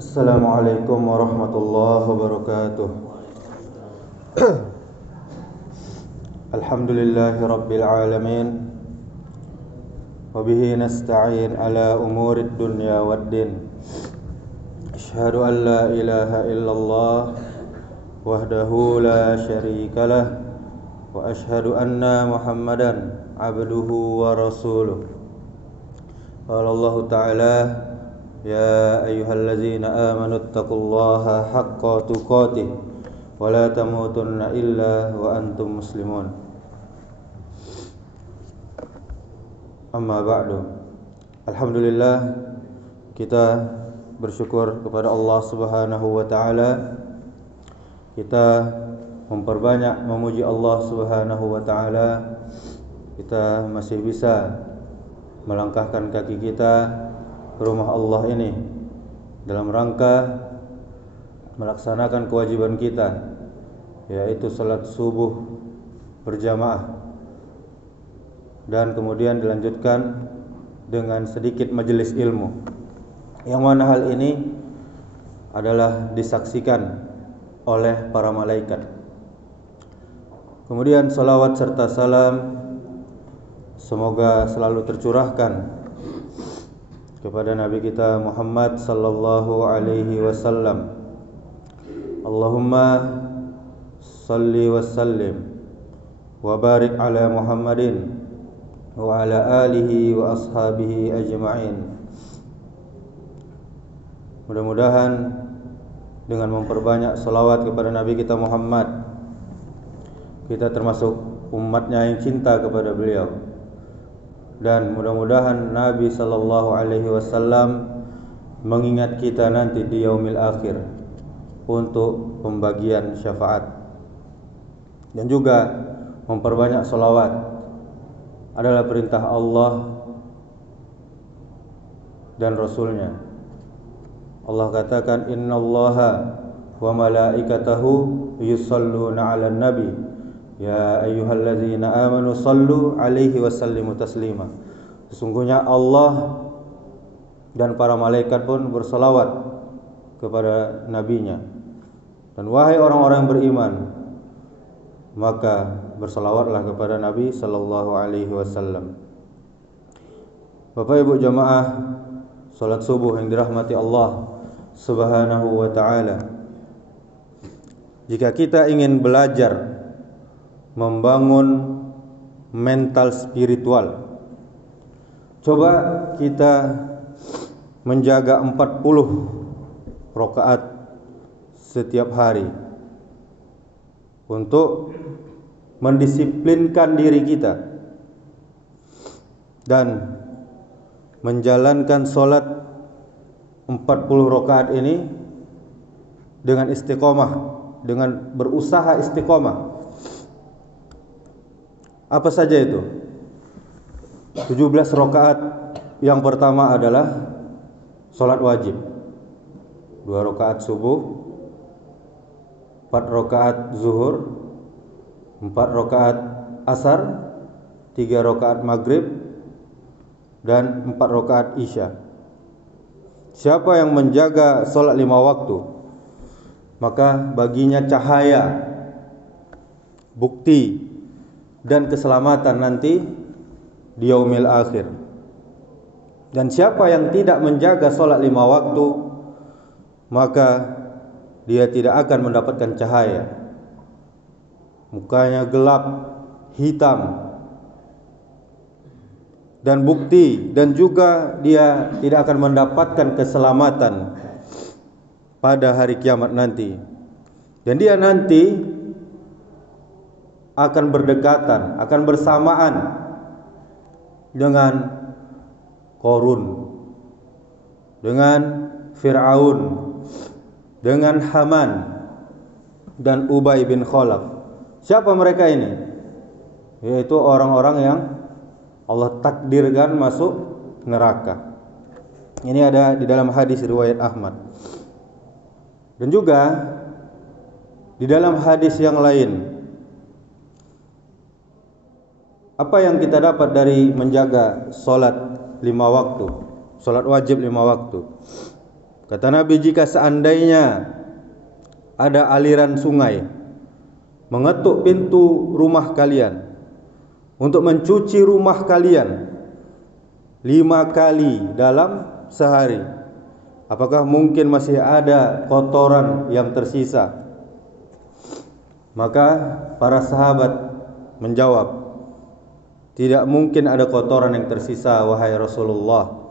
Assalamualaikum warahmatullahi wabarakatuh. Alhamdulillahi rabbil alamin. Wabihi nasta'in ala umurid dunya waddin. Asyhadu an la ilaha illallah wahdahu la syarikalah. Wa asyhadu anna Muhammadan abduhu wa rasuluh. Qala Allah Ta'ala: Ya ayyuhallazina amanu taqullaha haqqa tuqatih wa la tamutunna illa wa antum muslimun. Amma ba'du. Alhamdulillah, kita bersyukur kepada Allah Subhanahu wa taala. Kita memperbanyak memuji Allah Subhanahu wa taala. Kita masih bisa melangkahkan kaki kita ke rumah Allah ini dalam rangka melaksanakan kewajiban kita, yaitu salat subuh berjamaah, dan kemudian dilanjutkan dengan sedikit majelis ilmu, yang mana hal ini adalah disaksikan oleh para malaikat. Kemudian salawat serta salam semoga selalu tercurahkan kepada Nabi kita Muhammad sallallahu alaihi wasallam. Allahumma salli wa sallim wa barik ala Muhammadin wa ala alihi wa ashabihi ajma'in. Mudah-mudahan dengan memperbanyak salawat kepada Nabi kita Muhammad, kita termasuk umatnya yang cinta kepada beliau. Dan mudah-mudahan Nabi sallallahu alaihi wasallam mengingat kita nanti di yaumil akhir untuk pembagian syafaat. Dan juga memperbanyak salawat adalah perintah Allah dan Rasulnya. Allah katakan, innallaha wa malaikatahu yusalluna 'alan nabi. Ya ayyuhallazina amanu sallu alaihi wa sallimu taslima. Sesungguhnya Allah dan para malaikat pun bersalawat kepada nabinya. Dan wahai orang-orang yang beriman, maka bersalawatlah kepada Nabi sallallahu alaihi wasallam. Bapak Ibu jamaah salat subuh yang dirahmati Allah Subhanahu wa taala. Jika kita ingin belajar membangun mental spiritual, coba kita menjaga 40 rakaat setiap hari untuk mendisiplinkan diri kita dan menjalankan solat 40 rakaat ini dengan istiqomah, dengan berusaha istiqomah. Apa saja itu? 17 rakaat yang pertama adalah salat wajib. 2 rakaat subuh, 4 rakaat zuhur, 4 rakaat asar, 3 rakaat maghrib, dan 4 rakaat isya. Siapa yang menjaga salat 5 waktu, maka baginya cahaya, bukti dan keselamatan nanti di yaumil akhir. Dan siapa yang tidak menjaga salat 5 waktu, maka dia tidak akan mendapatkan cahaya. Mukanya gelap, hitam, dan bukti, dan juga dia tidak akan mendapatkan keselamatan pada hari kiamat nanti. Dan dia nanti akan berdekatan, akan bersamaan dengan Qarun, dengan Fir'aun, dengan Haman, dan Ubay bin Khalaf. Siapa mereka ini? Yaitu orang-orang yang Allah takdirkan masuk neraka. Ini ada di dalam hadis riwayat Ahmad. Dan juga di dalam hadis yang lain, apa yang kita dapat dari menjaga solat 5 waktu, solat wajib 5 waktu? Kata Nabi, jika seandainya ada aliran sungai mengetuk pintu rumah kalian untuk mencuci rumah kalian 5 kali dalam sehari, apakah mungkin masih ada kotoran yang tersisa? Maka para sahabat menjawab, tidak mungkin ada kotoran yang tersisa, wahai Rasulullah.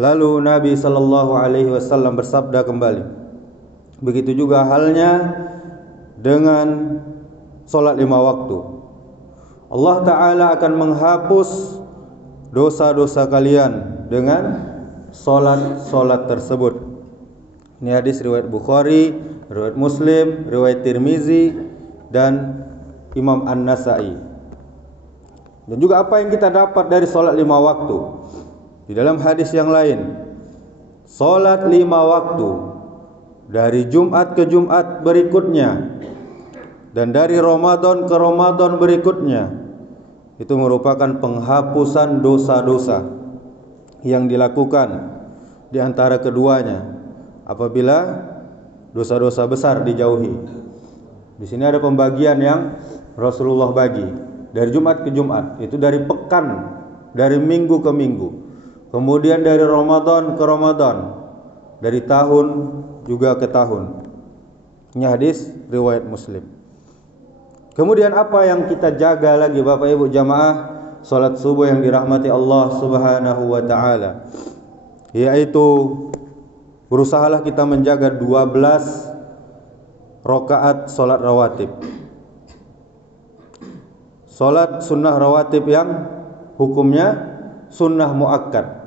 Lalu Nabi SAW bersabda kembali, begitu juga halnya dengan solat 5 waktu. Allah Ta'ala akan menghapus dosa-dosa kalian dengan solat tersebut. Ini hadis riwayat Bukhari, riwayat Muslim, riwayat Tirmizi, dan Imam An-Nasa'i. Dan juga apa yang kita dapat dari solat 5 waktu? Di dalam hadis yang lain, solat 5 waktu dari Jumat ke Jumat berikutnya dan dari Ramadan ke Ramadan berikutnya, itu merupakan penghapusan dosa-dosa yang dilakukan di antara keduanya apabila dosa-dosa besar dijauhi. Di sini ada pembagian yang Rasulullah bagi dari Jumat ke Jumat, itu dari pekan, dari minggu ke minggu. Kemudian dari Ramadan ke Ramadan, dari tahun juga ke tahun. Ini hadis riwayat Muslim. Kemudian apa yang kita jaga lagi Bapak Ibu jamaah salat subuh yang dirahmati Allah Subhanahu wa taala, yaitu berusahalah kita menjaga 12 rakaat salat rawatib. Salat sunnah rawatib yang hukumnya sunnah muakkad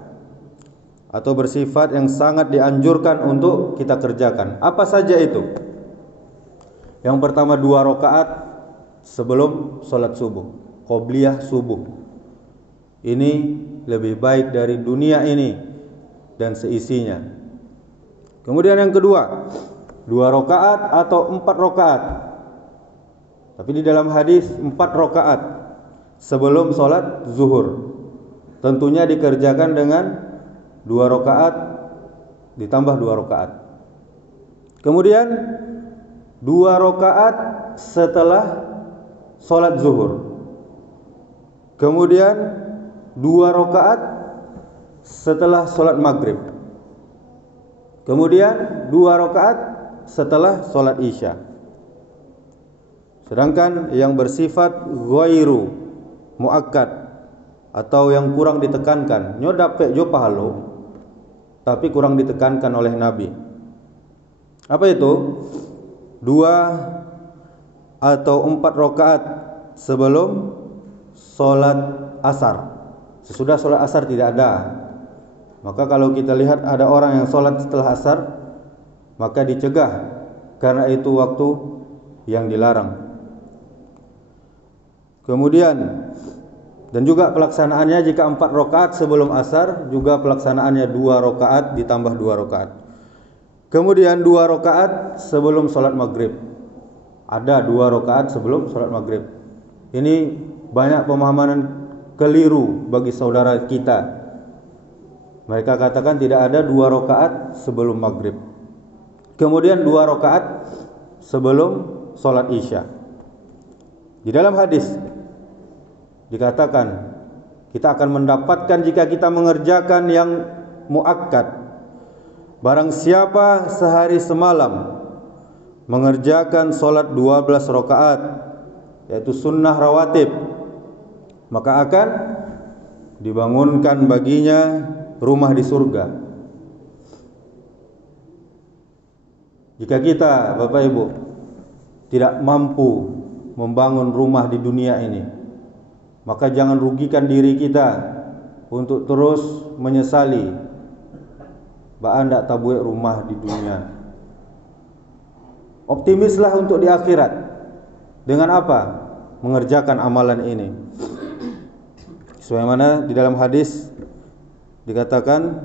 atau bersifat yang sangat dianjurkan untuk kita kerjakan. Apa saja itu? Yang pertama 2 rakaat sebelum salat subuh, qobliyah subuh. Ini lebih baik dari dunia ini dan seisinya. Kemudian yang kedua, 2 rakaat atau 4 rakaat. Tapi di dalam hadis 4 rakaat sebelum salat zuhur. Tentunya dikerjakan dengan 2 rakaat ditambah 2 rakaat. Kemudian 2 rakaat setelah salat zuhur. Kemudian 2 rakaat setelah salat maghrib. Kemudian 2 rakaat setelah salat isya. Sedangkan yang bersifat ghairu muakkad atau yang kurang ditekankan, nyo dapat jo pahalo tapi kurang ditekankan oleh Nabi. Apa itu? 2 atau 4 rakaat sebelum salat asar. Sesudah salat asar tidak ada. Maka kalau kita lihat ada orang yang salat setelah asar, maka dicegah karena itu waktu yang dilarang. Kemudian dan juga pelaksanaannya jika 4 rakaat sebelum asar, juga pelaksanaannya 2 rakaat ditambah 2 rakaat. Kemudian 2 rakaat sebelum salat maghrib. Ada 2 rakaat sebelum salat maghrib. Ini banyak pemahaman keliru bagi saudara kita. Mereka katakan tidak ada 2 rakaat sebelum maghrib. Kemudian 2 rakaat sebelum salat isya. Di dalam hadis dikatakan kita akan mendapatkan jika kita mengerjakan yang muakkad. Barang siapa sehari semalam mengerjakan solat 12 rakaat, yaitu sunnah rawatib, maka akan dibangunkan baginya rumah di surga. Jika kita Bapak Ibu tidak mampu membangun rumah di dunia ini, maka jangan rugikan diri kita untuk terus menyesali baan dak tabuik rumah di dunia. Optimislah untuk di akhirat. Dengan apa? Mengerjakan amalan ini. Sebagaimana di dalam hadis dikatakan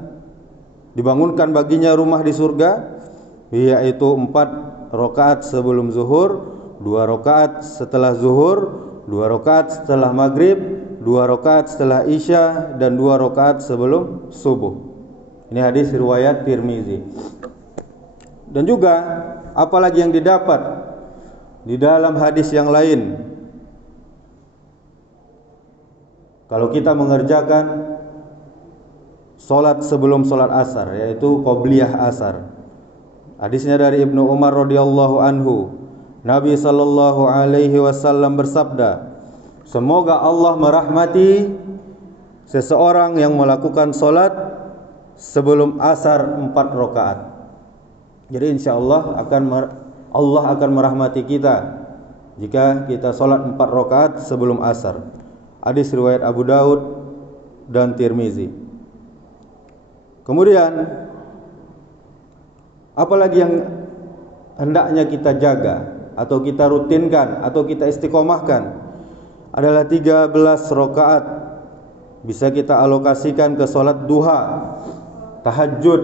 dibangunkan baginya rumah di surga, yaitu 4 rakaat sebelum zuhur, 2 rakaat setelah zuhur, 2 rakaat setelah maghrib, 2 rakaat setelah isya, dan 2 rakaat sebelum subuh. Ini hadis riwayat Tirmizi. Dan juga apalagi yang didapat di dalam hadis yang lain, kalau kita mengerjakan solat sebelum solat asar, yaitu qobliyah asar. Hadisnya dari Ibnu Umar radhiyallahu anhu, Nabi sallallahu alaihi wasallam bersabda, semoga Allah merahmati seseorang yang melakukan solat sebelum asar 4 rakaat. Jadi insyaallah Allah akan merahmati kita jika kita solat 4 rakaat sebelum asar. Hadis riwayat Abu Daud dan Tirmizi. Kemudian apalagi yang hendaknya kita jaga atau kita rutinkan atau kita istiqomahkan adalah 13 rakaat bisa kita alokasikan ke solat duha, tahajud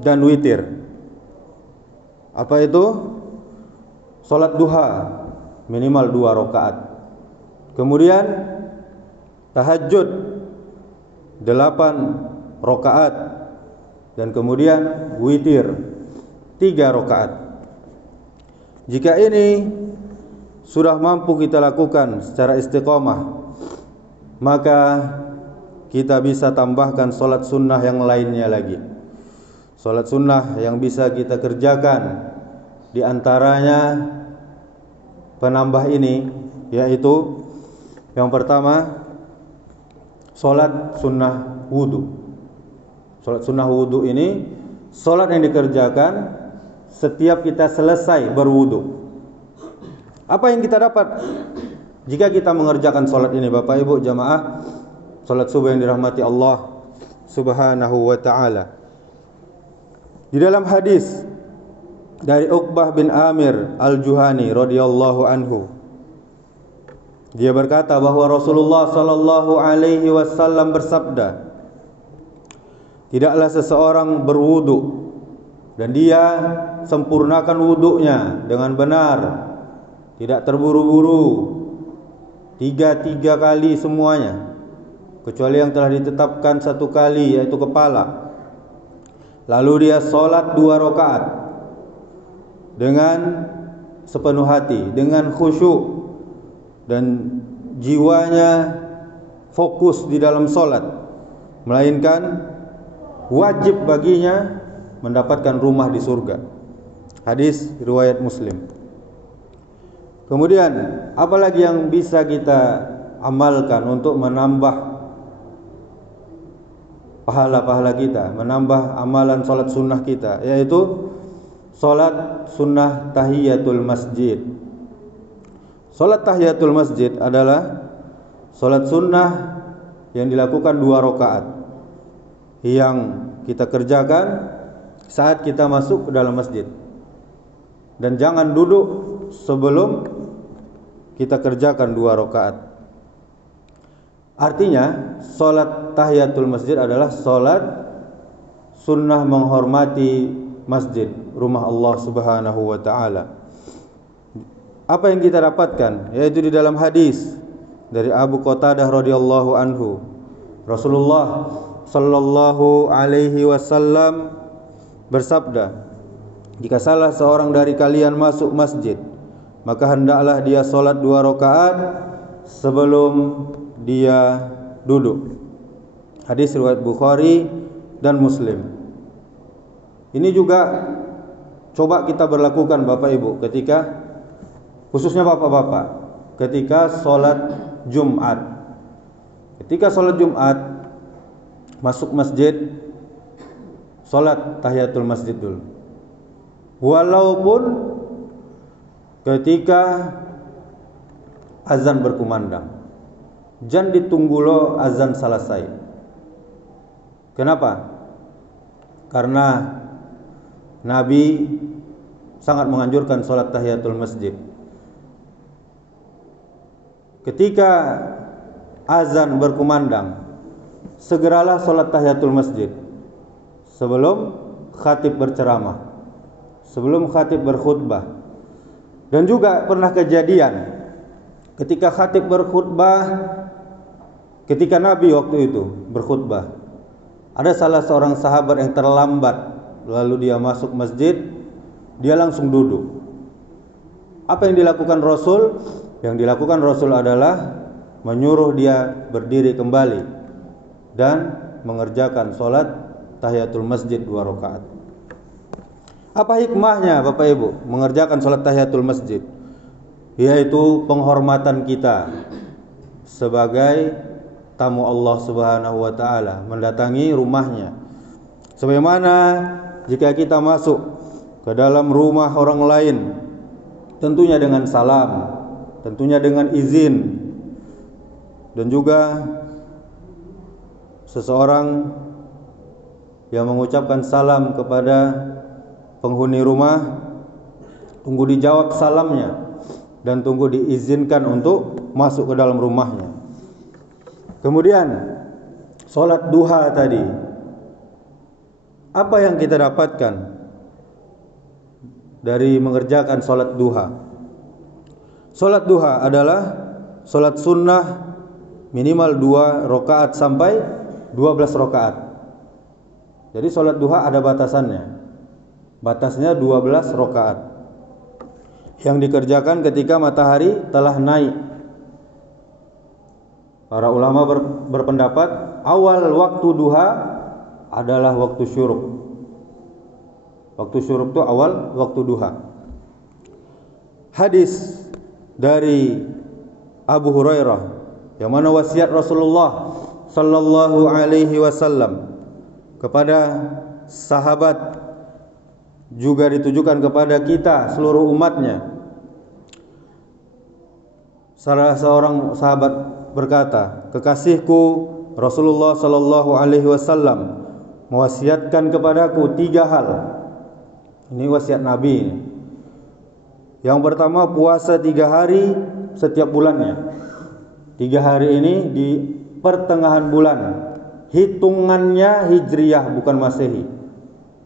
dan witir. Apa itu? Solat duha minimal 2 rakaat. Kemudian tahajud 8 rakaat dan kemudian witir 3 rakaat. Jika ini sudah mampu kita lakukan secara istiqomah, maka kita bisa tambahkan solat sunnah yang lainnya lagi. Solat sunnah yang bisa kita kerjakan, di antaranya penambah ini, yaitu yang pertama solat sunnah wudu. Solat sunnah wudu ini solat yang dikerjakan setiap kita selesai berwudu. Apa yang kita dapat jika kita mengerjakan solat ini, Bapak Ibu jamaah solat subuh yang dirahmati Allah Subhanahu wa ta'ala? Di dalam hadis dari Uqbah bin Amir Al-Juhani radhiyallahu anhu, dia berkata bahwa Rasulullah sallallahu alaihi wasallam bersabda, tidaklah seseorang berwudu dan dia sempurnakan wudunya dengan benar, tidak terburu-buru, 3 kali semuanya, kecuali yang telah ditetapkan 1 kali, yaitu kepala. Lalu dia solat 2 rakaat dengan sepenuh hati, dengan khusyuk dan jiwanya fokus di dalam solat, melainkan wajib baginya mendapatkan rumah di surga. Hadis riwayat Muslim. Kemudian apalagi yang bisa kita amalkan untuk menambah pahala-pahala kita, menambah amalan solat sunnah kita, yaitu solat sunnah tahiyatul masjid. Solat tahiyatul masjid adalah solat sunnah yang dilakukan 2 rakaat yang kita kerjakan saat kita masuk ke dalam masjid, dan jangan duduk sebelum kita kerjakan 2 rakaat. Artinya solat tahiyatul masjid adalah solat sunnah menghormati masjid, rumah Allah Subhanahu wa ta'ala. Apa yang kita dapatkan? Yaitu di dalam hadis dari Abu Qatadah radhiyallahu anhu, Rasulullah sallallahu alaihi wasallam bersabda, jika salah seorang dari kalian masuk masjid, maka hendaklah dia solat 2 rakaat sebelum dia duduk. Hadis riwayat Bukhari dan Muslim. Ini juga coba kita berlakukan Bapak Ibu ketika, khususnya bapak-bapak, ketika solat Jumat. Ketika solat Jumat, masuk masjid, solat tahiyatul masjid dulu. Walaupun ketika azan berkumandang, jangan ditunggu lo azan selesai. Kenapa? Karena Nabi sangat menganjurkan solat tahiyatul masjid. Ketika azan berkumandang, segeralah solat tahiyatul masjid sebelum khatib berceramah, sebelum khatib berkhutbah. Dan juga pernah kejadian ketika khatib berkhutbah, ketika Nabi waktu itu berkhutbah, Ada salah seorang sahabat yang terlambat, lalu dia masuk masjid, dia langsung duduk. Apa yang dilakukan Rasul? Yang dilakukan Rasul adalah menyuruh dia berdiri kembali dan mengerjakan sholat tahiyatul masjid 2 rakaat. Apa hikmahnya Bapak Ibu mengerjakan sholat tahiyatul masjid? Yaitu penghormatan kita sebagai tamu Allah Subhanahu wa taala mendatangi rumahnya. Sebagaimana jika kita masuk ke dalam rumah orang lain, tentunya dengan salam, tentunya dengan izin, dan juga seseorang yang mengucapkan salam kepada penghuni rumah, tunggu dijawab salamnya dan tunggu diizinkan untuk masuk ke dalam rumahnya. Kemudian sholat duha tadi, apa yang kita dapatkan dari mengerjakan sholat duha? Sholat duha adalah sholat sunnah minimal 2 rakaat sampai 12 rakaat. Jadi sholat duha ada batasannya. Batasnya 12 rakaat yang dikerjakan ketika matahari telah naik. Para ulama berpendapat awal waktu duha adalah waktu syuruk. Waktu syuruk itu awal waktu duha. Hadis dari Abu Hurairah yang mana wasiat Rasulullah sallallahu alaihi wasallam kepada sahabat juga ditujukan kepada kita seluruh umatnya. Salah seorang sahabat berkata, kekasihku Rasulullah sallallahu alaihi wasallam mewasiatkan kepadaku 3 hal. Ini wasiat Nabi. Yang pertama, puasa 3 hari setiap bulannya. 3 hari ini di pertengahan bulan, hitungannya hijriyah bukan masehi.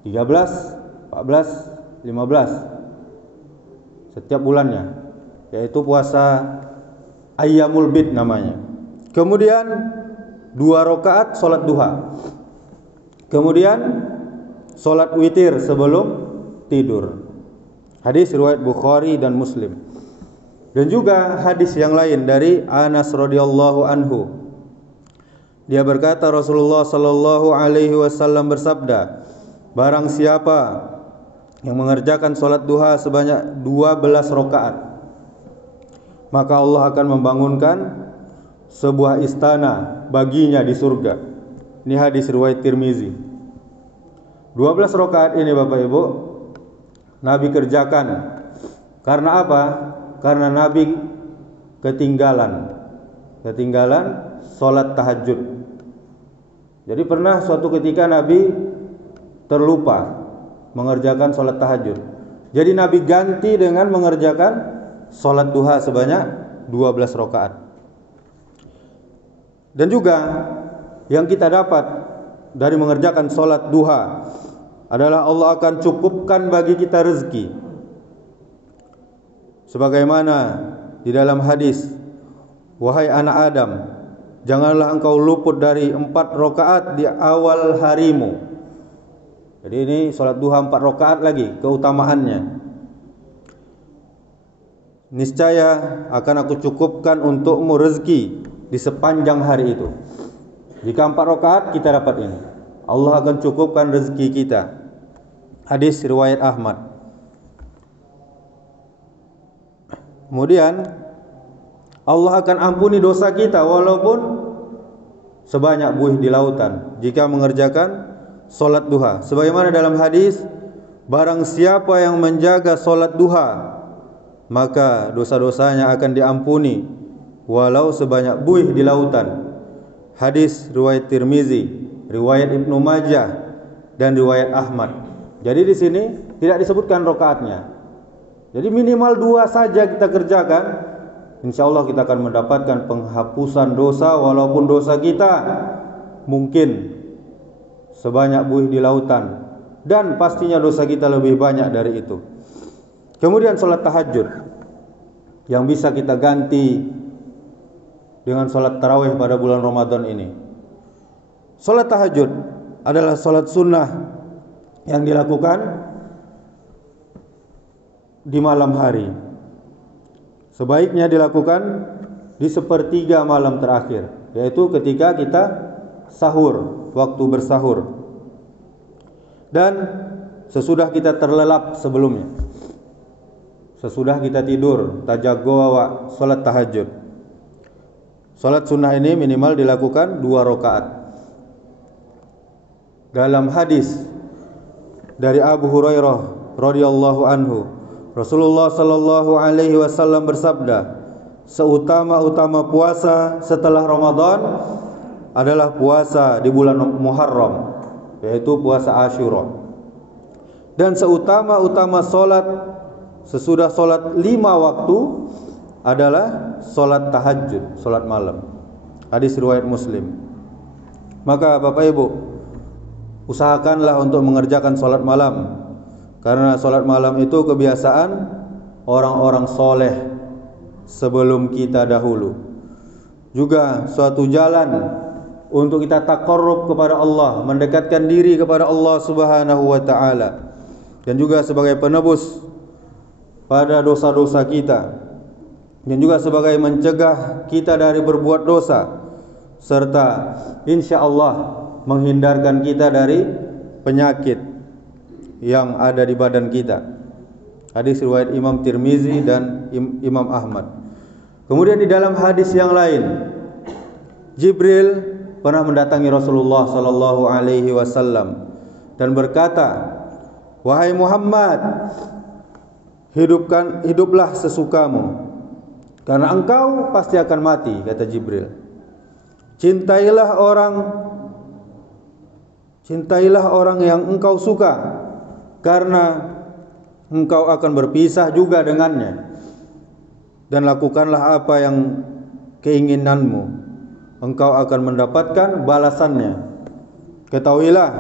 13, 14, 15 setiap bulannya, yaitu puasa Ayyamul Bid namanya. Kemudian 2 rakaat sholat duha. Kemudian sholat witir sebelum tidur. Hadis riwayat Bukhari dan Muslim. Dan juga hadis yang lain dari Anas radhiyallahu anhu. Dia berkata Rasulullah sallallahu alaihi wasallam bersabda, barang siapa yang mengerjakan sholat duha sebanyak 12 rakaat, maka Allah akan membangunkan sebuah istana baginya di surga. Ini hadis riwayat Tirmizi. 12 rakaat ini Bapak Ibu Nabi kerjakan. Karena apa? Karena Nabi ketinggalan sholat tahajud. Jadi pernah suatu ketika Nabi terlupa mengerjakan sholat tahajud. Jadi Nabi ganti dengan mengerjakan sholat duha sebanyak 12 rakaat. Dan juga yang kita dapat dari mengerjakan sholat duha adalah Allah akan cukupkan bagi kita rezeki. Sebagaimana di dalam hadis, wahai anak Adam, janganlah engkau luput dari 4 rakaat di awal harimu. Jadi ini sholat duha 4 rakaat lagi keutamaannya. Niscaya akan aku cukupkan untukmu rezeki di sepanjang hari itu. Jika 4 rakaat kita dapat ini, Allah akan cukupkan rezeki kita. Hadis riwayat Ahmad. Kemudian Allah akan ampuni dosa kita walaupun sebanyak buih di lautan jika mengerjakan sholat duha. Sebagaimana dalam hadis, barang siapa yang menjaga sholat duha, maka dosa-dosanya akan diampuni walau sebanyak buih di lautan. Hadis riwayat Tirmizi, riwayat Ibnu Majah, dan riwayat Ahmad. Jadi di sini tidak disebutkan rakaatnya. Jadi minimal 2 saja kita kerjakan, insya Allah kita akan mendapatkan penghapusan dosa walaupun dosa kita mungkin sebanyak buih di lautan, dan pastinya dosa kita lebih banyak dari itu. Kemudian sholat tahajud yang bisa kita ganti dengan sholat tarawih pada bulan Ramadan ini. Sholat tahajud adalah salat sunnah yang dilakukan di malam hari. Sebaiknya dilakukan di sepertiga malam terakhir, yaitu ketika kita sahur, waktu bersahur, dan sesudah kita terlelap sebelumnya, sesudah kita tidur, tajagwa salat tahajud. Salat sunnah ini minimal dilakukan 2 rakaat. Dalam hadis dari Abu Hurairah radhiyallahu anhu, Rasulullah sallallahu alaihi wasallam bersabda, seutama-utama puasa setelah Ramadan adalah puasa di bulan Muharram, yaitu puasa Asyura. Dan seutama-utama salat sesudah salat 5 waktu adalah salat tahajud, salat malam. Hadis riwayat Muslim. Maka Bapak Ibu, usahakanlah untuk mengerjakan salat malam, karena salat malam itu kebiasaan orang-orang soleh sebelum kita dahulu. Juga suatu jalan untuk kita taqarrub kepada Allah, mendekatkan diri kepada Allah Subhanahu wa taala, dan juga sebagai penebus pada dosa-dosa kita, dan juga sebagai mencegah kita dari berbuat dosa, serta insyaallah menghindarkan kita dari penyakit yang ada di badan kita. Hadis riwayat Imam Tirmizi dan Imam Ahmad. Kemudian di dalam hadis yang lain, Jibril pernah mendatangi Rasulullah sallallahu alaihi wasallam dan berkata, "Wahai Muhammad, hiduplah sesukamu, karena engkau pasti akan mati," kata Jibril. Cintailah orang yang engkau suka, karena engkau akan berpisah juga dengannya. Dan lakukanlah apa yang keinginanmu, engkau akan mendapatkan balasannya. Ketahuilah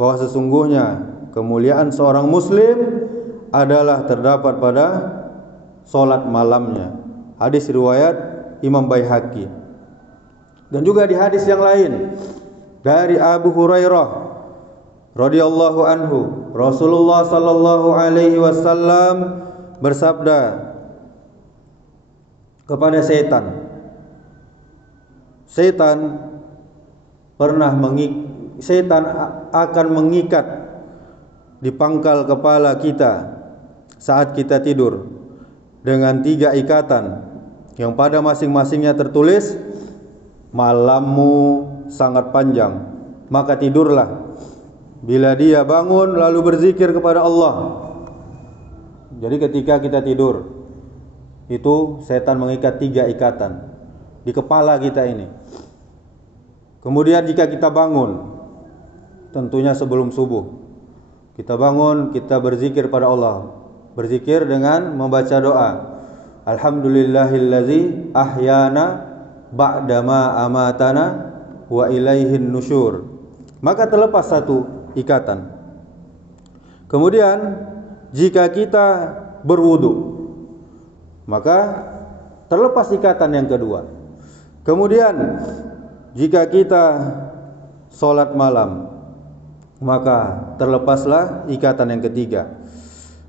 bahwa sesungguhnya kemuliaan seorang muslim adalah terdapat pada salat malamnya. Hadis riwayat Imam Baihaqi. Dan juga di hadis yang lain dari Abu Hurairah radhiyallahu anhu, Rasulullah sallallahu alaihi wasallam bersabda kepada setan akan mengikat di pangkal kepala kita saat kita tidur dengan 3 ikatan yang pada masing-masingnya tertulis, malammu sangat panjang, maka tidurlah. Bila dia bangun lalu berzikir kepada Allah. Jadi ketika kita tidur, itu setan mengikat 3 ikatan di kepala kita ini. Kemudian jika kita bangun, tentunya sebelum subuh, kita bangun, kita berzikir pada Allah. Berzikir dengan membaca doa, Alhamdulillahillazi ahyana ba'dama amatana wa ilaihin nusyur. Maka terlepas 1 ikatan. Kemudian jika kita berwudu, maka terlepas ikatan yang kedua. Kemudian jika kita salat malam, maka terlepaslah ikatan yang ketiga.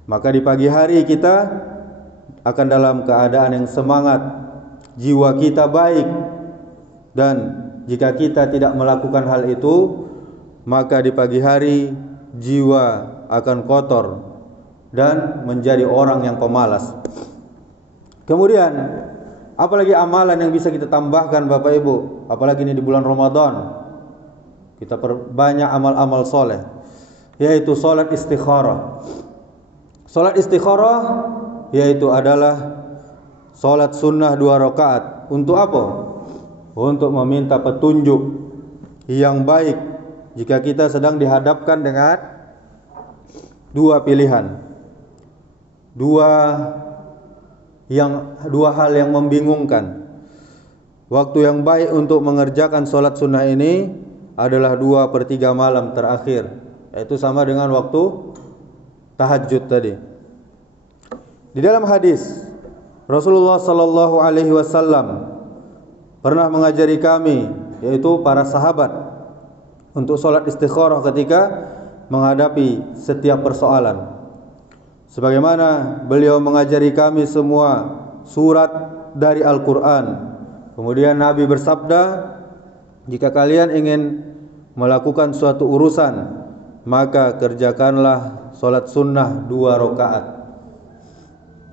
Maka di pagi hari kita akan dalam keadaan yang semangat, jiwa kita baik. Dan jika kita tidak melakukan hal itu, maka di pagi hari jiwa akan kotor dan menjadi orang yang pemalas. Kemudian apalagi amalan yang bisa kita tambahkan Bapak Ibu, apalagi ini di bulan Ramadan, kita perbanyak amal-amal soleh, yaitu salat istikharah. Salat istikharah yaitu adalah salat sunnah 2 rakaat. Untuk apa? Untuk meminta petunjuk yang baik jika kita sedang dihadapkan dengan 2 pilihan, dua hal yang membingungkan. Waktu yang baik untuk mengerjakan salat sunnah ini adalah 2/3 malam terakhir, yaitu sama dengan waktu tahajud tadi. Di dalam hadis, Rasulullah sallallahu alaihi wasallam pernah mengajari kami, yaitu para sahabat, untuk salat istikharah ketika menghadapi setiap persoalan. Sebagaimana beliau mengajari kami semua surat dari Al-Quran. Kemudian Nabi bersabda, jika kalian ingin melakukan suatu urusan, maka kerjakanlah salat sunnah 2 rakaat.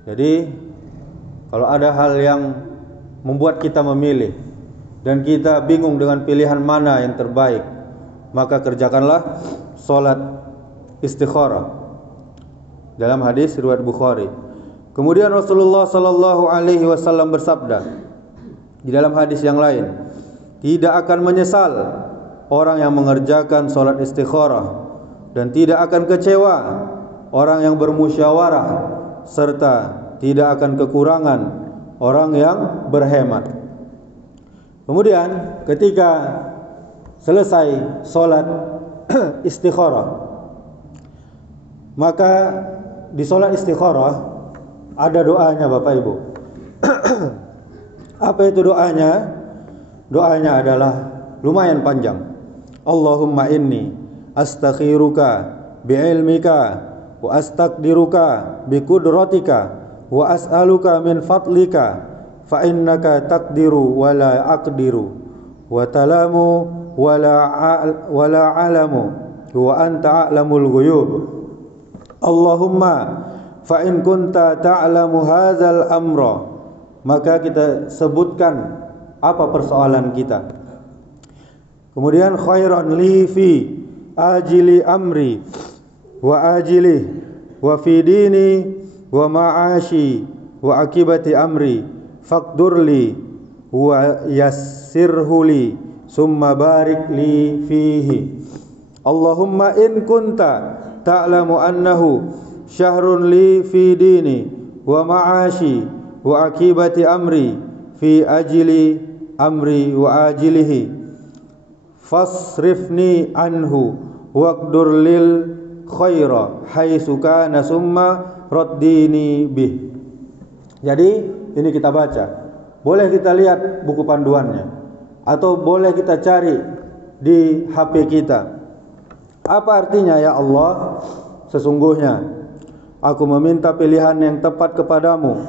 Jadi kalau ada hal yang membuat kita memilih dan kita bingung dengan pilihan mana yang terbaik, maka kerjakanlah salat istikharah. Dalam hadis riwayat Bukhari. Kemudian Rasulullah sallallahu alaihi wasallam bersabda di dalam hadis yang lain, tidak akan menyesal orang yang mengerjakan salat istikharah, dan tidak akan kecewa orang yang bermusyawarah, serta tidak akan kekurangan orang yang berhemat. Kemudian ketika selesai salat istikharah, maka di salat istikharah ada doanya Bapak Ibu. Apa itu doanya? Doanya adalah lumayan panjang. Allahumma inni astakhiruka bi'ilmika wa astaqdiruka biqudratika wa as'aluka min fadlika fa innaka taqdiru wa la aqdiru wa talamu wa la alamu wa anta a'lamul ghuyub. Allahumma fa in kunta ta'lamu hadzal amra, maka kita sebutkan apa persoalan kita. Kemudian khairan li fi ajili amri wa ajili wa fi dini wa ma'ashi wa akibati amri faqdurli wa yassirhuli summa barik li fihi. Allahumma in kunta ta'lamu annahu syahrun li fi dini wa ma'ashi wa akibati amri fi ajili amri wa ajilihi fasrifni anhu waqdur lil khaira haitsu kana summa raddini bih. Jadi ini kita baca. Boleh kita lihat buku panduannya atau boleh kita cari di HP kita. Apa artinya? Ya Allah, sesungguhnya aku meminta pilihan yang tepat kepadamu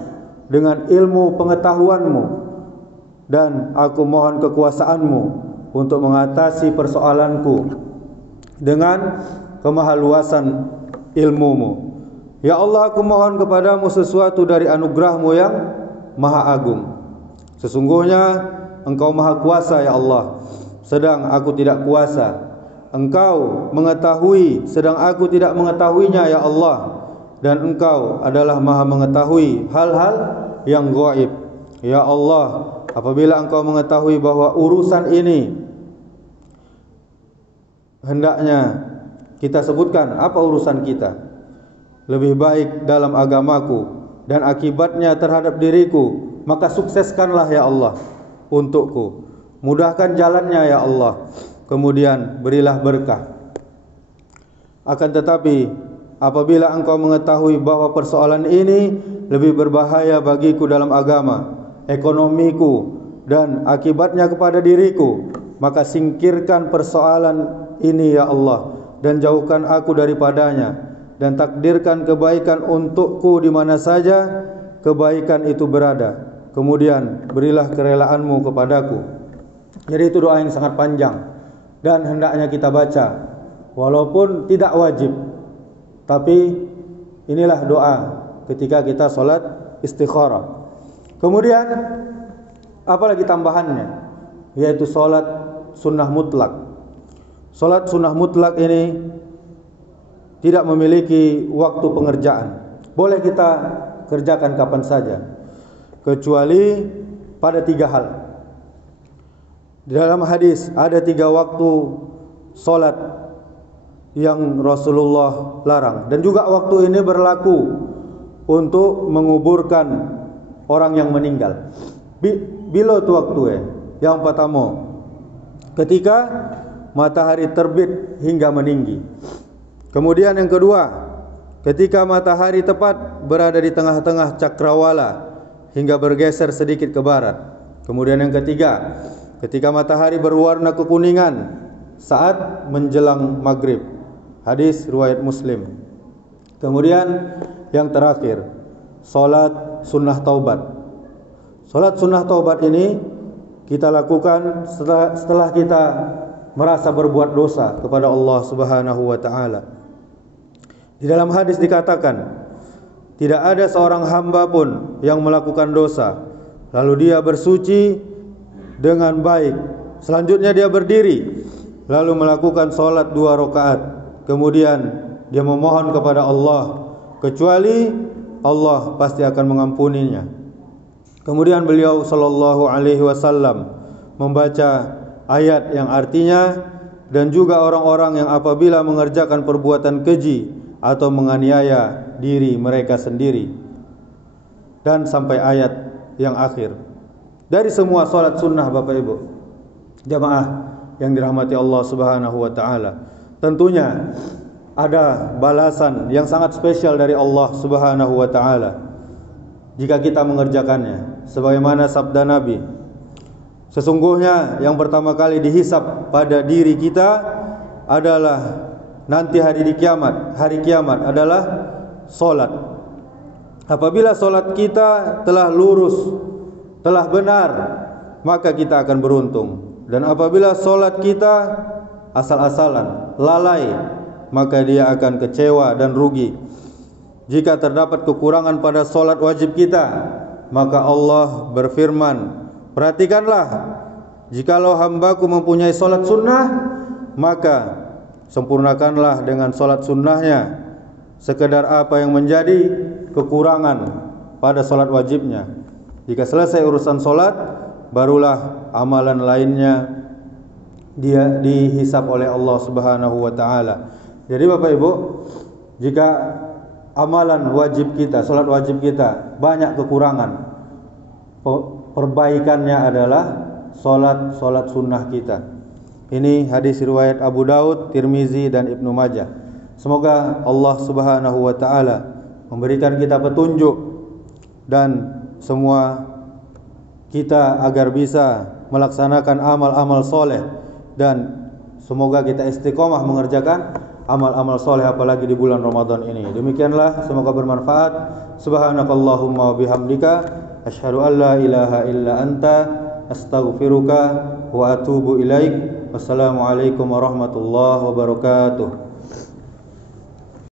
dengan ilmu pengetahuanmu, dan aku mohon kekuasaanmu untuk mengatasi persoalanku dengan kemahaluasan ilmumu. Ya Allah, aku mohon kepadamu sesuatu dari anugerahmu yang maha agung. Sesungguhnya Engkau maha kuasa ya Allah, sedang aku tidak kuasa. Engkau mengetahui sedang aku tidak mengetahuinya ya Allah, dan Engkau adalah maha mengetahui hal-hal yang gaib. Ya Allah, apabila Engkau mengetahui bahwa urusan ini hendaknya kita sebutkan apa urusan kita lebih baik dalam agamaku dan akibatnya terhadap diriku, maka sukseskanlah ya Allah untukku. Mudahkan jalannya ya Allah, kemudian berilah berkah. Akan tetapi apabila Engkau mengetahui bahwa persoalan ini lebih berbahaya bagiku dalam agama, ekonomiku, dan akibatnya kepada diriku, maka singkirkan persoalan ini ya Allah, dan jauhkan aku daripadanya, dan takdirkan kebaikan untukku di mana saja kebaikan itu berada. Kemudian berilah kerelaanmu kepadaku. Jadi itu doa yang sangat panjang dan hendaknya kita baca walaupun tidak wajib, tapi inilah doa ketika kita sholat istikharah. Kemudian apalagi tambahannya, yaitu sholat sunnah mutlak. Sholat sunnah mutlak ini tidak memiliki waktu pengerjaan, boleh kita kerjakan kapan saja, kecuali pada 3 hal. Di dalam hadis ada 3 waktu sholat yang Rasulullah larang, dan juga waktu ini berlaku untuk menguburkan orang yang meninggal. Bila itu waktu yang pertama ketika matahari terbit hingga meninggi. Kemudian yang kedua, ketika matahari tepat berada di tengah-tengah cakrawala hingga bergeser sedikit ke barat. Kemudian yang ketiga, ketika matahari berwarna kekuningan saat menjelang maghrib. Hadis riwayat Muslim. Kemudian yang terakhir, salat sunnah taubat. Salat sunnah taubat ini kita lakukan setelah kita merasa berbuat dosa kepada Allah Subhanahu wa taala. Di dalam hadis dikatakan, tidak ada seorang hamba pun yang melakukan dosa lalu dia bersuci dengan baik. Selanjutnya dia berdiri lalu melakukan salat 2 rakaat. Kemudian dia memohon kepada Allah, kecuali Allah pasti akan mengampuninya. Kemudian beliau sallallahu alaihi wasallam membaca ayat yang artinya, dan juga orang-orang yang apabila mengerjakan perbuatan keji atau menganiaya diri mereka sendiri, dan sampai ayat yang akhir. Dari semua salat sunnah Bapak Ibu jamaah yang dirahmati Allah Subhanahu wa taala, tentunya ada balasan yang sangat spesial dari Allah Subhanahu wa taala jika kita mengerjakannya. Sebagaimana sabda Nabi, sesungguhnya yang pertama kali dihisab pada diri kita adalah nanti hari kiamat adalah solat. Apabila solat kita telah lurus, telah benar, maka kita akan beruntung. Dan apabila solat kita asal-asalan, lalai, maka dia akan kecewa dan rugi. Jika terdapat kekurangan pada solat wajib kita, maka Allah berfirman, perhatikanlah, jikalau hambaku mempunyai solat sunnah, maka sempurnakanlah dengan solat sunnahnya sekedar apa yang menjadi kekurangan pada solat wajibnya. Jika selesai urusan solat, barulah amalan lainnya dia dihisab oleh Allah Subhanahu wa taala. Jadi Bapak Ibu, jika amalan wajib kita, solat wajib kita banyak kekurangan, perbaikannya adalah solat sunnah kita. Ini hadis riwayat Abu Daud, Tirmizi dan Ibnu Majah. Semoga Allah Subhanahu wa taala memberikan kita petunjuk dan semua kita agar bisa melaksanakan amal-amal soleh, dan semoga kita istiqomah mengerjakan amal-amal soleh apalagi di bulan Ramadan ini. Demikianlah, semoga bermanfaat. Subhanakallahumma wa bihamdika asyhadu an la ilaha illa anta astaghfiruka wa atubu ilaik. Wassalamualaikum warahmatullahi wabarakatuh.